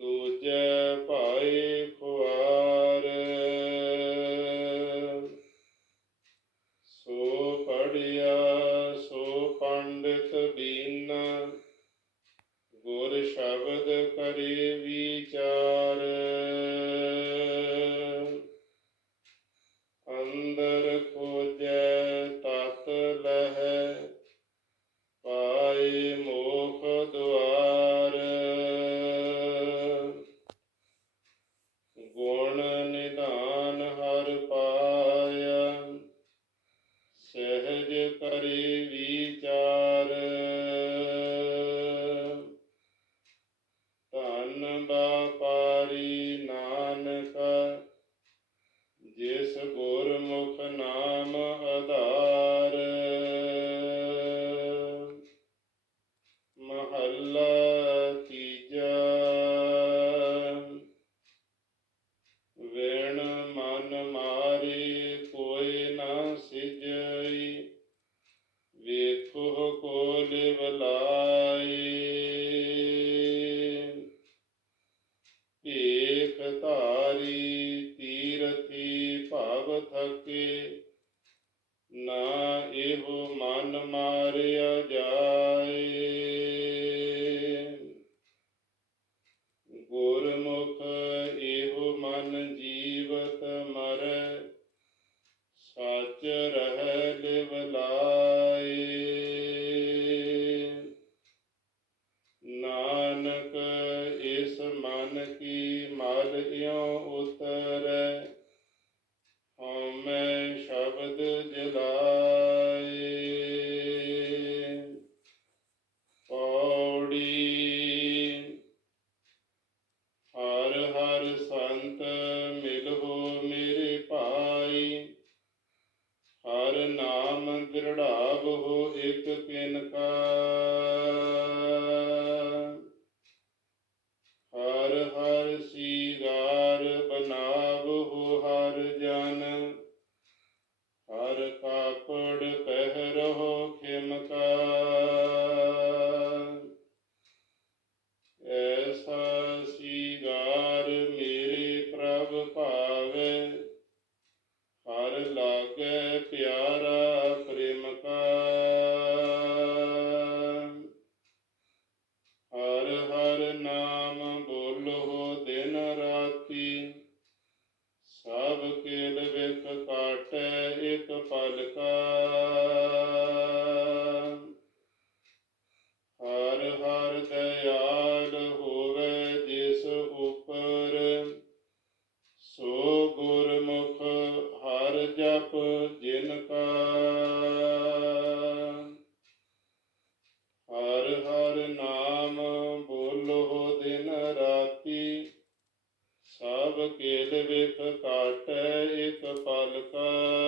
ਦੂਜੈ ਭਾਏ ਖੁਆਰ ਸੋ ਪੜਿਆ ਸੋ ਪੰਡਿਤ ਬੀਨਾ ਗੁਰ ਸ਼ਬਦ ਕਰੇ ਵਿਚਾਰ। ਅੰਦਰ ਕੋਜੈ ਹਰ ਨਾਮ ਦਿਰੜਾਵ ਹੋ ਇਕ ਪਿਨ ਕਾ। ਹਰ ਹਰ ਸੀਗਾ ਇਕ ਕਾਟ ਇਕ ਪਲ ਕਾ